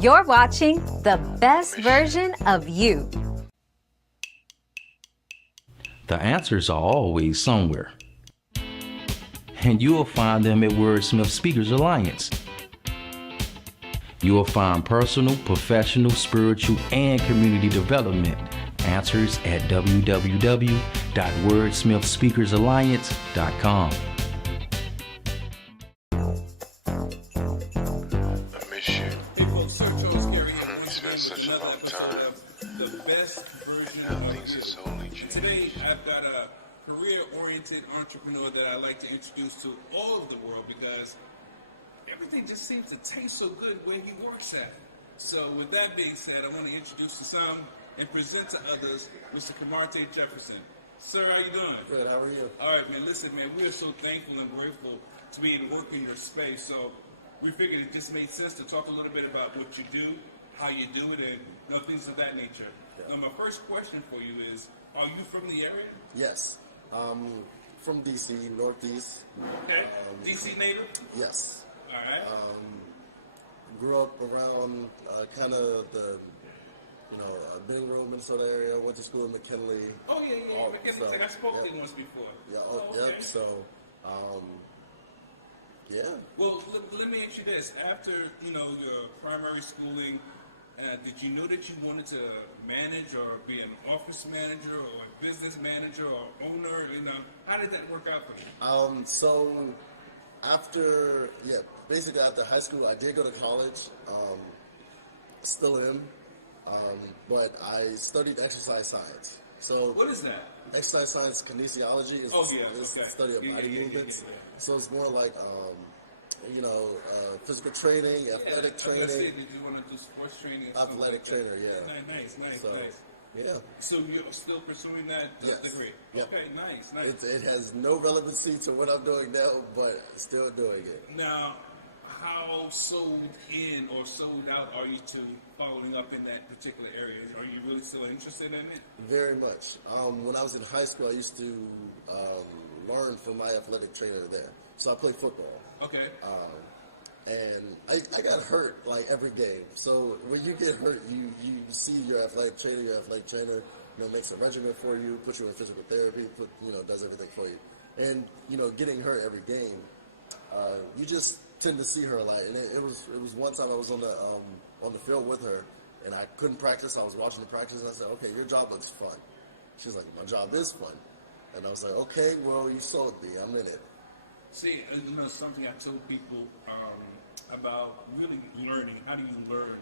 You're watching the best version of you. The answers are always somewhere, and you will find them at Wordsmith Speakers Alliance. You will find personal, professional, spiritual, and community development answers at www.wordsmithspeakersalliance.com. Such a long time. The best version of things are so today, I've got a career-oriented entrepreneur that I like to introduce to all of the world because everything just seems to taste so good where he works at. So with that being said, I want to introduce to some and present to others Mr. Kamarte Jefferson. Sir, how you doing? Good, how are you? All right, man. Listen, man, we are so thankful and grateful to be able to work in your space. So we figured it just made sense to talk a little bit about what you do, how you do it, and things of that nature. Yeah. Now, my first question for you is, are you from the area? Yes. From D.C., Northeast. Okay. D.C. native? Yes. All right. Grew up around kind of the, Middle Road, Minnesota area. Went to school in McKinley. Oh, yeah. McKinley. So, I spoke to you once before. Yeah, okay. Yep. So, yeah. Well, let me ask you this. After, your primary schooling, did you know that you wanted to manage or be an office manager or a business manager or owner? How did that work out for you? So basically after high school, I did go to college. Still am, but I studied exercise science. So what is that? Exercise science kinesiology is the study of body movements. Yeah. So it's more like physical training, athletic training. Did you want to do sports training? Athletic trainer, yeah. Nice. Yeah. So you're still pursuing that degree? Yep. Okay, nice. It has no relevancy to what I'm doing now, but still doing it. Now, how sold in or sold out are you to following up in that particular area? Are you really still interested in it? Very much. When I was in high school, I used to learn from my athletic trainer there. So I played football. Okay. And I got hurt like every game. So when you get hurt, you see your athletic trainer, makes a regimen for you, puts you in physical therapy, does everything for you. And, getting hurt every game, you just tend to see her a lot. And it was one time I was on the field with her, and I couldn't practice. I was watching the practice, and I said, okay, your job looks fun. She's like, my job is fun. And I was like, okay, well, you sold me. I'm in it. See, something I told people about really learning. How do you learn?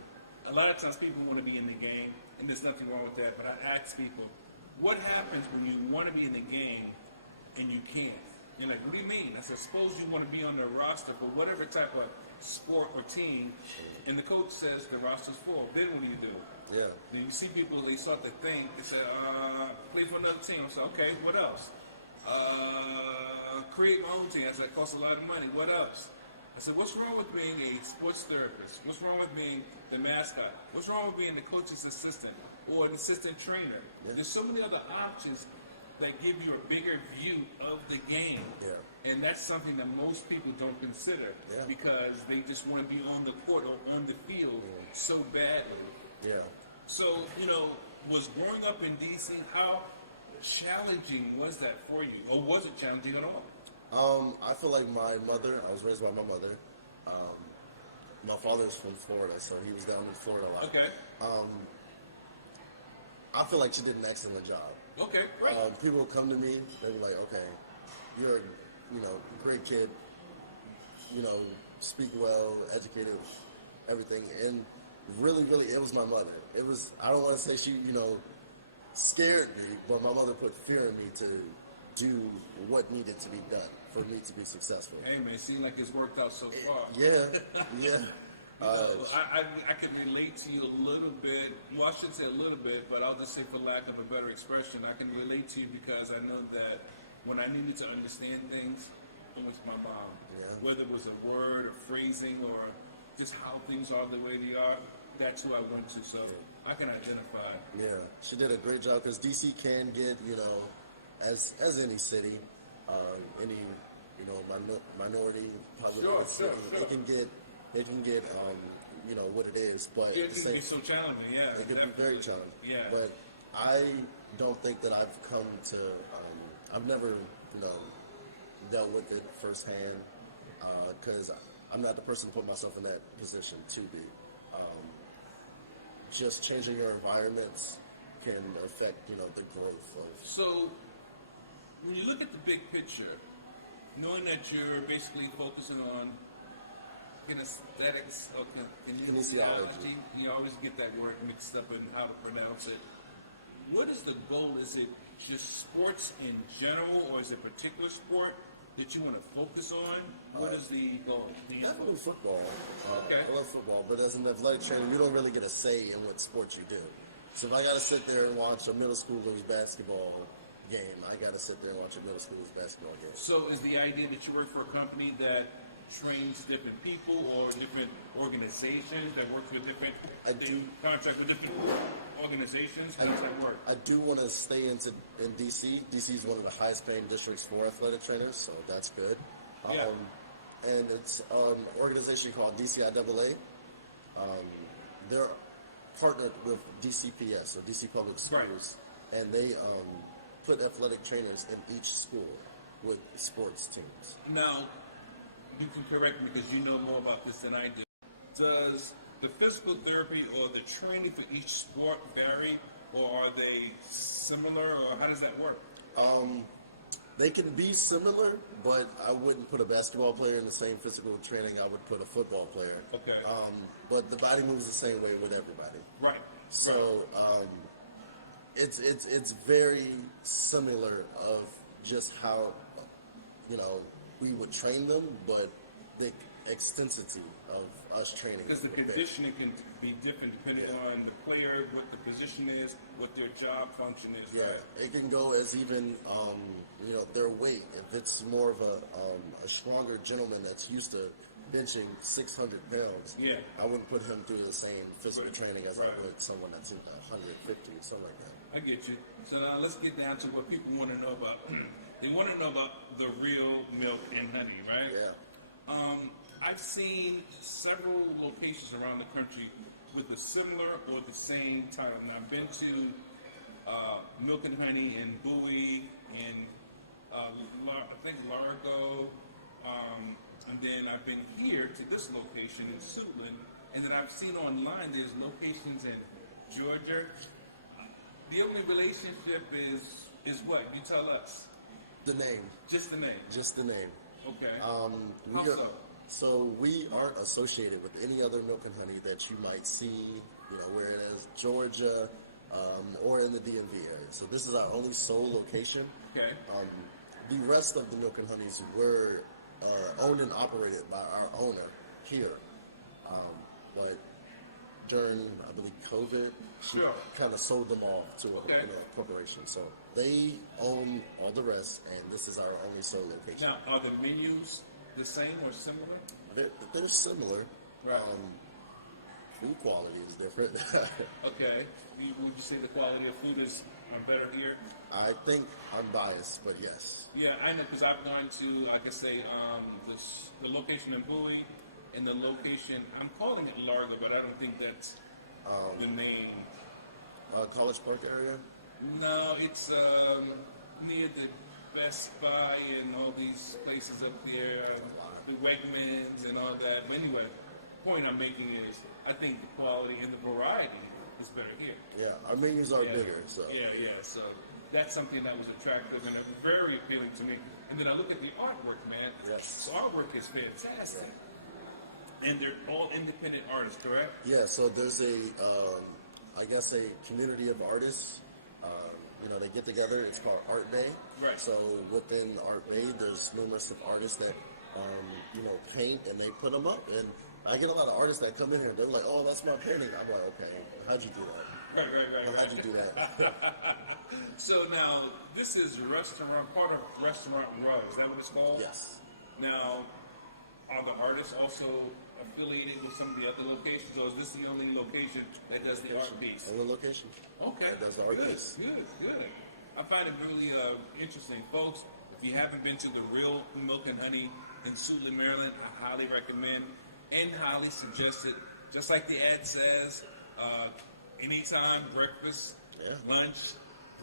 A lot of times people want to be in the game, and there's nothing wrong with that, but I ask people, what happens when you want to be in the game and you can't? You're like, what do you mean? I said, suppose you want to be on the roster for whatever type of sport or team, and the coach says the roster's full. Then what do you do? Yeah. Then you see people, they start to think, they say, play for another team. I said, okay, what else? Create my own team. I said, it costs a lot of money. What else? I said, what's wrong with being a sports therapist? What's wrong with being the mascot? What's wrong with being the coach's assistant or an assistant trainer? Yeah. There's so many other options that give you a bigger view of the game. Yeah. And that's something that most people don't consider because they just want to be on the court or on the field so badly. Yeah. So, was growing up in D.C., how challenging was that for you? Or was it challenging at all? I feel like I was raised by my mother. My father's from Florida, so he was down in Florida a lot. Okay. I feel like she did an excellent job. Okay, right. People come to me, they be like, okay, you're a great kid, speak well, educated, everything. And really, it was my mother. I don't want to say she, scared me, but my mother put fear in me to do what needed to be done for me to be successful. Hey man, it seems like it's worked out so far. Yeah. I can relate to you a little bit. Well, I shouldn't say a little bit, but I'll just say for lack of a better expression, I can relate to you because I know that when I needed to understand things, it was my mom. Yeah. Whether it was a word or phrasing or just how things are the way they are, that's who I went to. So I can identify. Yeah, she did a great job because DC can get, as any city, any minority population, Sure. they can get you know, what it is. But Yeah, at it the can be same, so challenging. Yeah, it can be very challenging. Yeah. But I don't think that I've come to. I've never, you know, dealt with it firsthand because I'm not the person to put myself in that position to be. Just changing your environments can affect, you know, the growth of. So, when you look at the big picture, knowing that you're basically focusing on kinesthetics, kinesiology, you always get that word mixed up in how to pronounce it. What is the goal? Is it just sports in general, or is it a particular sport that you want to focus on? What is the goal? I do football. Okay. I love football, but as an athletic trainer, you don't really get a say in what sports you do. So if I got to sit there and watch a middle schooler's basketball game, I got to sit there and watch a middle schooler's basketball game. So is the idea that you work for a company that trains different people or different organizations that work with different, contract with different organizations? How does that work? I do want to stay in DC. DC is one of the highest paying districts for athletic trainers, so that's good. Yeah. And it's an organization called DCIAA. They're partnered with DCPS, or DC Public Schools, and they put athletic trainers in each school with sports teams. Now, you can correct me because you know more about this than I do. Does the physical therapy or the training for each sport vary, or are they similar, or how does that work? They can be similar, but I wouldn't put a basketball player in the same physical training I would put a football player. Okay. But the body moves the same way with everybody. Right. So it's very similar of just how, you know, we would train them, but the extensity of us training. Because the conditioning can be different depending on the player, what the position is, what their job function is. Yeah, right? it can go as even, you know, their weight. If it's more of a stronger gentleman that's used to benching 600 pounds, I wouldn't put him through the same physical training as I would someone that's in 150 or something like that. I get you. So now let's get down to what people want to know about. They want to know about the real milk and honey, right? Yeah. I've seen several locations around the country with a similar or the same title. And I've been to Milk and Honey in Bowie, in I think Largo, and then I've been here to this location in Suitland, and then I've seen online there's locations in Georgia. The only relationship is what? You tell us. The name. Just the name. Just the name. Okay. How so? So we aren't associated with any other Milk and Honey that you might see, you know, where it is Georgia or in the DMV area. So this is our only sole location. Okay. The rest of the Milk and Honeys were owned and operated by our owner here. But during, I believe, COVID, she kind of sold them off to a corporation. So they own all the rest, and this is our only sole location. Now, are the menus the same or similar? They're similar. Right. Food quality is different. Okay. Would you say the quality of food is better here? I think I'm biased, but yes. Yeah, I know because I've gone to, like I say, the location in Bowie and the location, I'm calling it Largo, but I don't think that's the name. College Park area? No, it's near the Best Buy and all these places up there, the Wegmans and all that. But anyway, the point I'm making is I think the quality and the variety is better here. Yeah, our menus are bigger. So So that's something that was attractive and very appealing to me. And then I look at the artwork, man. Yes. The artwork is fantastic. And they're all independent artists, correct? Yeah, so there's I guess a community of artists. You know, they get together. It's called Art Bay. Right. So within Art Bay, there's numerous of artists that, you know, paint and they put them up. And I get a lot of artists that come in here. They're like, "Oh, that's my painting." I'm like, "Okay, how'd you do that? Right. How'd you do that?" So now, this is part of Restaurant Raw. Is that what it's called? Yes. Now, are the artists also affiliated with some of the other locations, or is this the only location that does the art piece? Only location. Okay. That does the art piece. Good. I find it really interesting. Folks, if you haven't been to the Real Milk and Honey in Suitland, Maryland, I highly recommend and highly suggest it. just like the ad says, anytime, breakfast, lunch,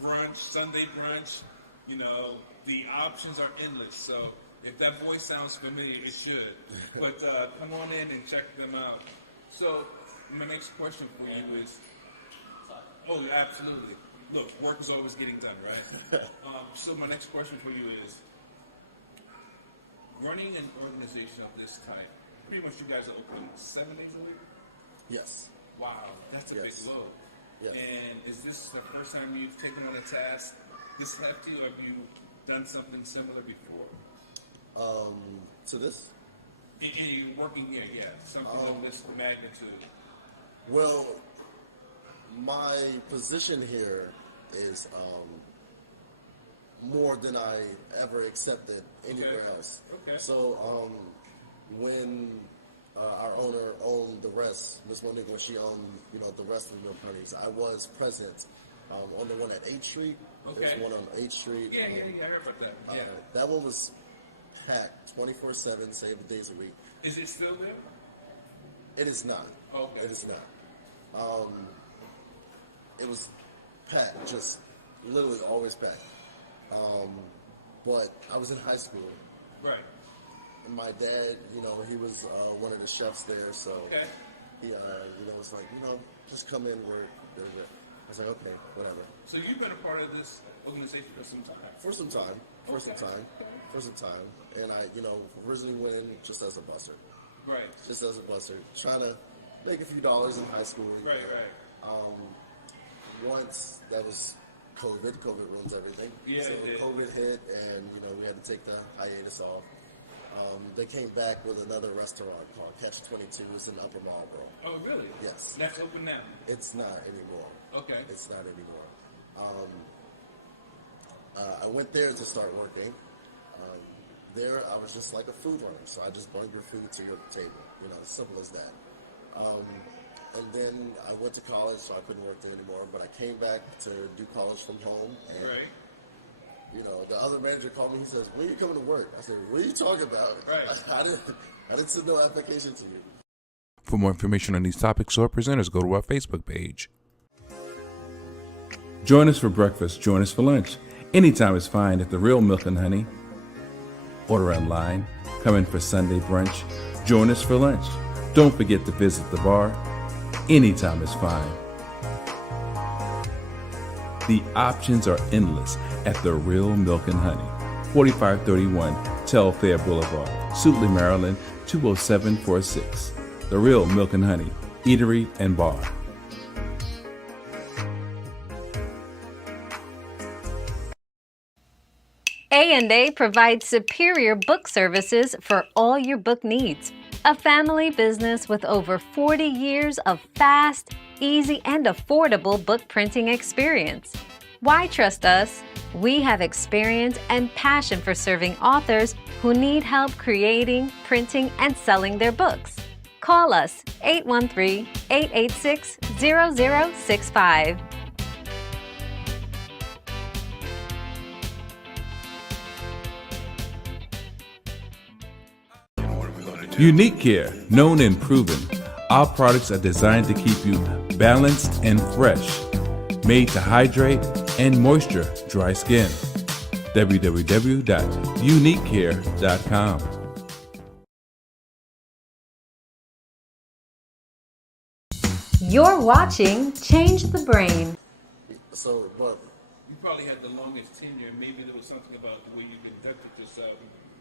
brunch, Sunday brunch, you know, the options are endless. So if that voice sounds familiar, it should. But come on in and check them out. So my next question for you is, oh, absolutely. Look, work is always getting done, right? So my next question for you is, running an organization of this type, pretty much you guys are open 7 days a week? Yes. Wow, that's a big load. Yes. And is this the first time you've taken on a task this hefty, or have you done something similar before? To this? And you're working here, yeah, something of this magnitude. Well, my position here is more than I ever accepted anywhere else. Okay. So when our owner owned the rest, Miss Monique, when she owned, you know, the rest of the Milk Honeys, I was present on the one at 8th Street. Okay. There's one on 8th Street. Yeah, I heard about that. Yeah. That one was packed 24/7, 7 days a week. Is it still there? It is not. Okay. It is not. It was packed, just literally always packed. But I was in high school. Right. And my dad, you know, he was one of the chefs there, so Okay. he, you know, was like, you know, just come in where I was like, okay, whatever. So you've been a part of this organization for some time. For some time, and I, you know, originally went in just as a busser, Right. trying to make a few dollars in high school. Right. Once that was COVID ruins everything. Yeah, so it did. COVID hit, and you know we had to take the hiatus off. They came back with another restaurant called Catch 22. It's in Upper Marlboro. Oh, really? Yes. That's open now. It's not anymore. Okay. It's not anymore. I went there to start working. There, I was just like a food runner, so I just brought your food to your table. You know, as simple as that. And then I went to college, so I couldn't work there anymore. But I came back to do college from home. And, Right. you know, the other manager called me. He says, "When are you coming to work?" I said, "What are you talking about?" Right. I didn't send no application to you. For more information on these topics or presenters, go to our Facebook page. Join us for breakfast. Join us for lunch. Anytime is fine at The Real Milk and Honey. Order online. Come in for Sunday brunch. Join us for lunch. Don't forget to visit the bar. Anytime is fine. The options are endless at The Real Milk and Honey. 4531 Telfair Boulevard, Suitland, Maryland, 20746. The Real Milk and Honey, Eatery and Bar. A&A provides superior book services for all your book needs. A family business with over 40 years of fast, easy, and affordable book printing experience. Why trust us? We have experience and passion for serving authors who need help creating, printing, and selling their books. Call us 813-886-0065. Unique Care, known and proven. Our products are designed to keep you balanced and fresh. Made to hydrate and moisture dry skin. www.uniquecare.com. You're watching Change the Brain. So, but You probably had the longest tenure. Maybe there was something about the way you conducted yourself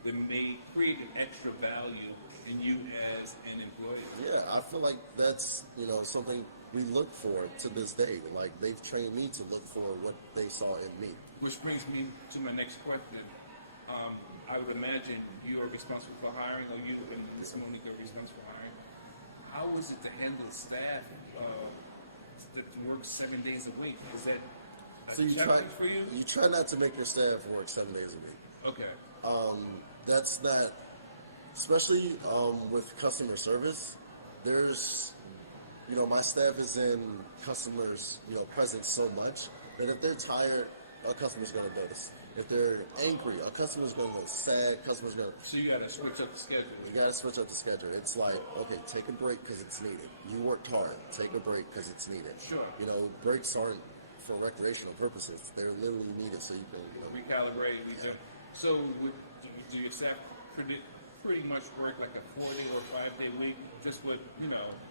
that may create an extra value in you as an employee. yeah, I feel like that's, you know, something we look for to this day. Like, they've trained me to look for what they saw in me. Which brings me to my next question. I would imagine you are responsible for hiring, or you and Ms. Monique are responsible for hiring. How is it to handle staff that works 7 days a week? Is that a So you try, challenge for you? you try not to make your staff work 7 days a week. Okay. That's not, especially with customer service. There's, you know, my staff is in customers, you know, presence so much that if they're tired, our customer's going to notice. If they're angry, a customer's going to look sad. Customer's going to. So you got to switch up the schedule. You got to switch up the schedule. It's like, okay, take a break because it's needed. You worked hard. Take a break because it's needed. Sure. You know, breaks aren't for recreational purposes. They're literally needed so you can, Recalibrate. So do your staff pretty much work like a 4-day or 5-day week, just with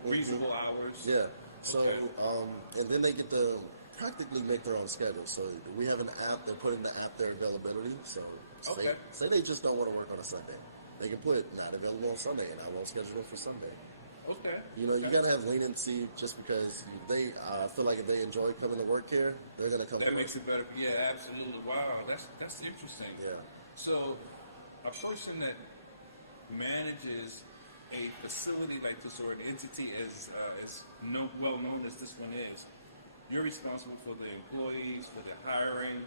reasonable hours? Yeah. So, Okay. and then they get to practically make their own schedule. So we have an app. They put in the app their availability. So Okay. say they just don't want to work on a Sunday, they can put not available on Sunday, and I won't schedule them for Sunday. Okay. You know, you Okay. gotta have leniency just because they feel like if they enjoy coming to work here, they're gonna come. That to makes work. it better. Yeah, absolutely. Wow, that's interesting. Yeah. So, a person that manages a facility like this or an entity as well known as this one is, you're responsible for the employees, for the hiring.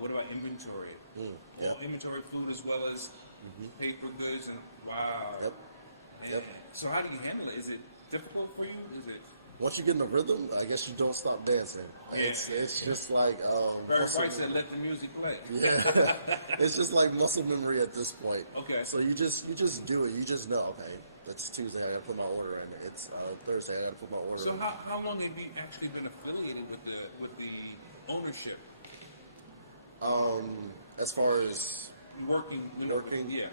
What about inventory? yeah. All inventory, food as well as paper goods, and wow. Yep. And Yep. so, how do you handle it? Is it difficult for you? Is it? Once you get in the rhythm, I guess you don't stop dancing. Yeah. It's just like Barry muscle White said, "Let the music play." yeah, it's just like muscle memory at this point. Okay. So you just do it. You just know. Okay, it's Tuesday. I gotta put my order in. It's Thursday. I gotta put my order So in. how long have you actually been affiliated with the ownership? As far as Working, Working? yeah.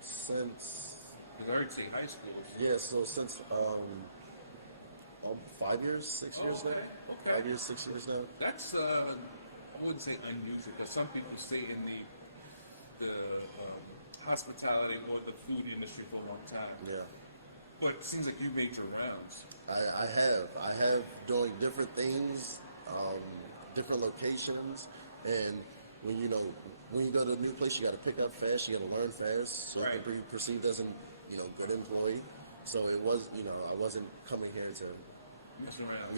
since Because I heard say high school. yeah, so since 5 years, 6 years now. Okay. 5 years, 6 years now. That's I wouldn't say unusual, but some people stay in the hospitality or the food industry for a long time. Yeah. But it seems like you made your rounds. I have doing different things, different locations, and when you go to a new place, you got to pick up fast, you got to learn fast, so Right. you can be perceived as a good employee. So it was, I wasn't coming here to, Mess around.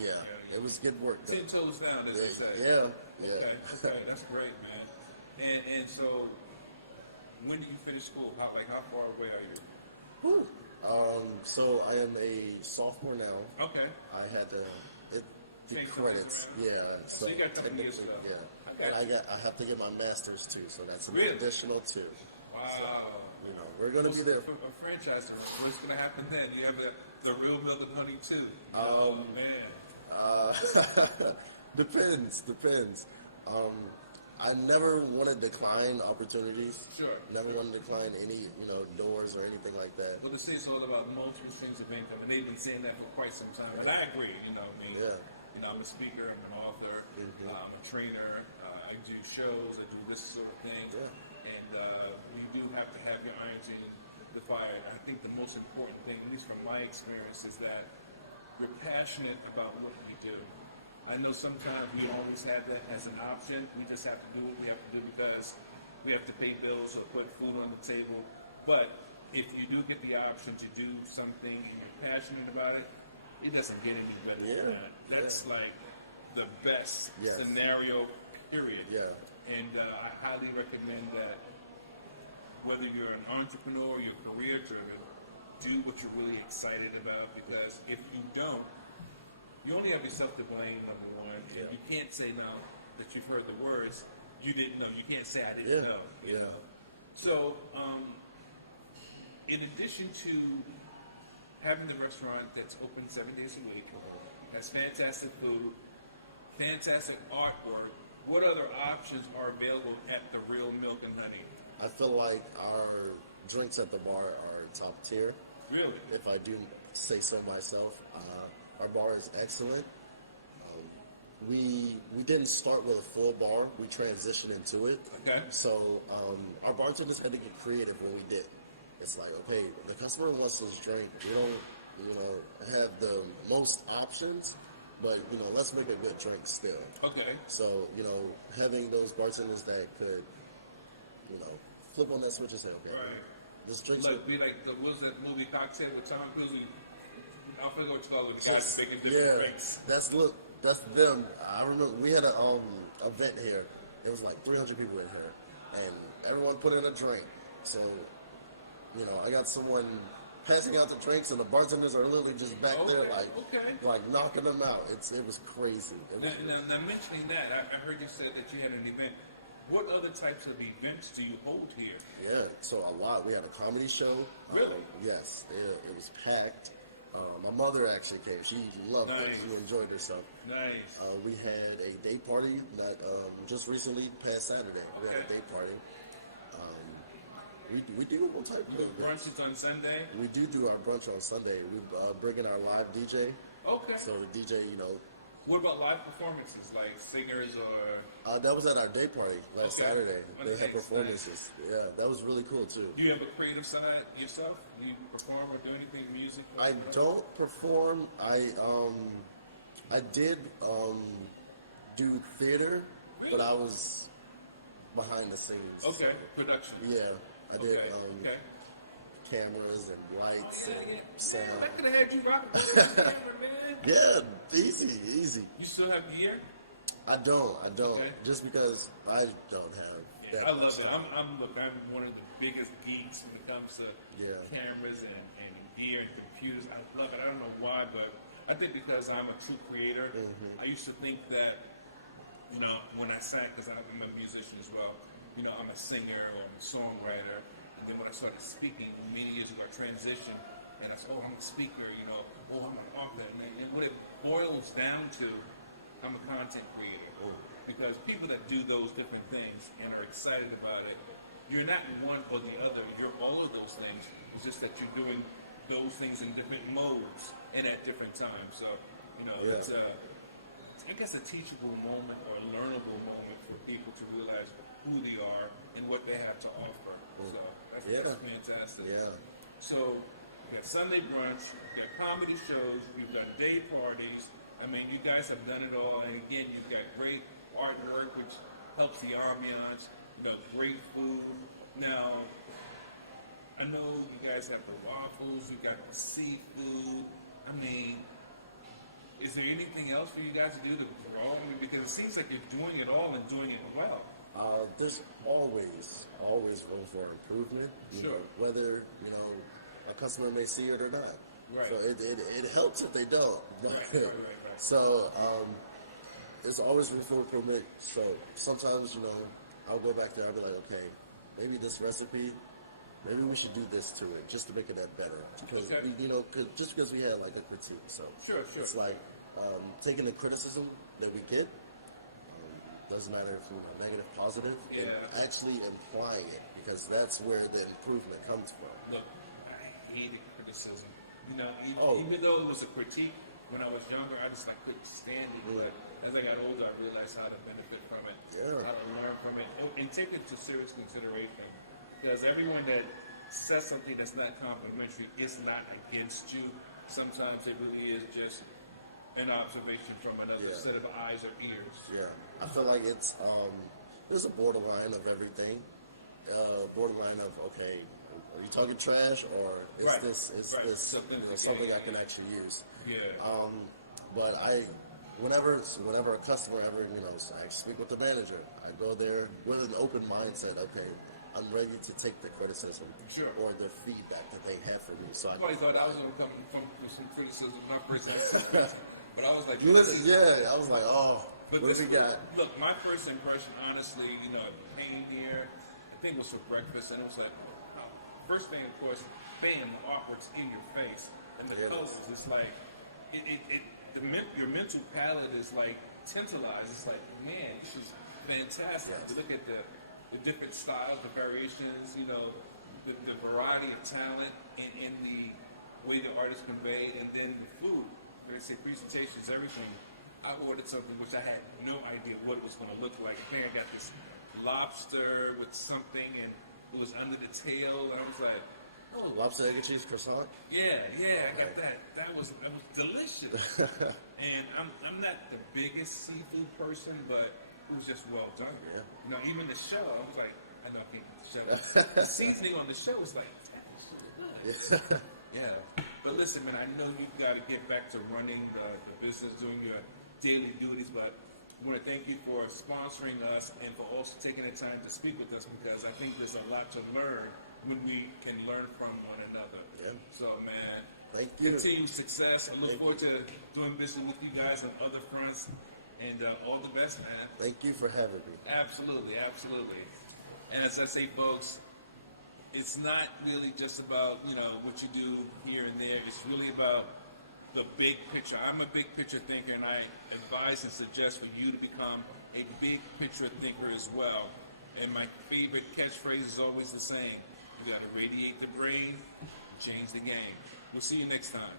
it was good work. 10 toes down, as they say. Yeah. Okay, that's great, man. And so, when do you finish school? How far away are you? Whew. So I am a sophomore now. Okay. I had to the Take credits, some time. yeah. So you got a couple years technically, left. yeah. Okay. And I have to get my master's too, so that's an Really? additional 2. Wow. We're gonna be there. A franchise. What's going to happen then? You have the real Milk and Honey too. Oh man. Depends. I never want to decline opportunities. Sure. Never want to decline any, doors or anything like that. Well, they say it's all about multiple streams of income, and they've been saying that for quite some time. And I agree. Yeah. I'm a speaker, I'm an author, I'm a trainer. I do shows, I do this sort of thing. Yeah. And you do have to have your irons in the fire. I think the most important thing, at least from my experience, is that you're passionate about what you do. I know sometimes we always have that as an option. We just have to do what we have to do because we have to pay bills or put food on the table. But if you do get the option to do something and you're passionate about it, it doesn't get any better than that. That's like the best Yes. scenario, period. Yeah. And I highly recommend that whether you're an entrepreneur or you're career driven, do what you're really excited about, because if you don't, you only have yourself to blame, number one. Yeah. You can't say now that you've heard the words, you didn't know. You can't say I Yeah. didn't know. You Yeah. know? So, in addition to having the restaurant that's open 7 days a week, has fantastic food, fantastic artwork, what other options are available at the Real Milk and Honey? I feel like our drinks at the bar are top tier. Really? If I do say so myself, our bar is excellent. We didn't start with a full bar. We transitioned into it. Okay. So our bartenders had to get creative when we did. It's like, okay, the customer wants this drink. We don't, have the most options, but let's make a good drink still. Okay. So having those bartenders that could, flip on that switch and say, okay, Right. this drink's Like, be like, what was that movie Cocktail with Tom Cruise? I forget what it's called, with the guys making different drinks. That's them. I remember we had a event here. It was like 300 people in here, and everyone put in a drink. So, I got someone passing out the drinks, and the bartenders are literally just back there, like knocking them out. It was crazy. Now, mentioning that, I heard you said that you had an event. What other types of events do you hold here? Yeah, so a lot. We had a comedy show. Really? Yes, it was packed. My mother actually came. She loved it. Nice. She enjoyed herself. Nice. We had a day party that just recently past Saturday. We had a Okay. day party. We do all type of events. Brunches on Sunday? We do our brunch on Sunday. We bring in our live DJ. Okay. So the DJ, What about live performances, like singers or? that was at our day party last Okay. Saturday. They Nice, had performances. Yeah, that was really cool too. Do you have a creative side yourself? Do you perform or do anything music? I don't perform. I did do theater, but I was behind the scenes. Okay, production. Yeah, I did Okay. cameras and lights Yeah, and yeah. sound. Man, that could have had you rocking the camera, man. Yeah, easy. You still have gear? I don't. Okay. Just because I don't have that I much love it. stuff. I'm one of the biggest geeks when it comes to Yeah. cameras and gear and computers. I love it. I don't know why, but I think because I'm a true creator. Mm-hmm. I used to think that, when I sang, because I'm a musician as well, I'm a singer or I'm a songwriter. And then when I started speaking many years ago, I transitioned and I said, oh, I'm a speaker, I'm an author. And what it boils down to, I'm a content creator. Because people that do those different things and are excited about it, you're not one or the other. You're all of those things. It's just that you're doing those things in different modes and at different times. So, Yeah. it's I guess a teachable moment or a learnable moment for people to realize who they are and what they have to offer. So that's fantastic. Yeah. So we got Sunday brunch, we got comedy shows, we've got day parties. I mean, you guys have done it all, and again, you've got great artwork, which helps the ambiance. Great food. Now, I know you guys got the waffles, you got the seafood. I mean, is there anything else for you guys to do to grow? Because it seems like you're doing it all and doing it well. There's always room for improvement. Sure. Whether a customer may see it or not. Right. So it helps if they don't. Right. So there's always room for improvement. So sometimes I'll go back there. I'll be like, okay, maybe this recipe, maybe we should do this to it just to make it that better. Because Okay. just because we had like a critique. So Sure. it's like taking the criticism that we get. Doesn't matter if negative, positive, and Yeah. actually applying it, because that's where the improvement comes from. Look, I hated criticism. Oh. Even though it was a critique when I was younger, I just couldn't stand it. But as I got older, I realized how to benefit from it, Yeah. how to learn from it, and take it to serious consideration. Because everyone that says something that's not complimentary is not against you. Sometimes it really is just an observation from another Yeah. set of eyes or ears. Yeah, I feel like it's there's a borderline of everything. Borderline of, okay, are you talking trash, or is Right. this Right. something I can actually use? Yeah. But whenever a customer ever I speak with the manager, I go there with an open mindset. Okay, I'm ready to take the criticism Sure. or the feedback that they have for me. So I Everybody thought I was going to come from some criticism when I first had this, but I was like, listen. Yeah, I was like, oh, But what this, have we got? Look, my first impression, honestly, came here. I think it was for breakfast, and it was like, oh, first thing, of course, bam, the artwork's in your face, and the Yeah. colors. It's like, your mental palette is like tantalized. It's like, man, this is fantastic. Yes. To look at the different styles, the variations, the variety of talent, in the way the artist conveyed, and then the food. When I say presentations, everything. I ordered something which I had no idea what it was going to look like. I think I got this lobster with something, and it was under the tail, and I was like, oh, Lobster, egg, and cheese croissant. yeah, I got that. That was delicious. And I'm not the biggest seafood person, but it was just well done. Yeah. Even the show, I was like, I know I can't eat the show. The seasoning on the show was like, that was really good. Yeah. But listen, man, I know you've got to get back to running the business, doing your daily duties, but I want to thank you for sponsoring us and for also taking the time to speak with us, because I think there's a lot to learn when we can learn from one another. Yeah. So, man, Thank you. continued success. I look forward to doing business with you guys on other fronts. And all the best, man. Thank you for having me. Absolutely, absolutely. And as I say, folks, it's not really just about, what you do here and there. It's really about the big picture. I'm a big picture thinker, and I advise and suggest for you to become a big picture thinker as well. And my favorite catchphrase is always the same. You got to radiate the brain, change the game. We'll see you next time.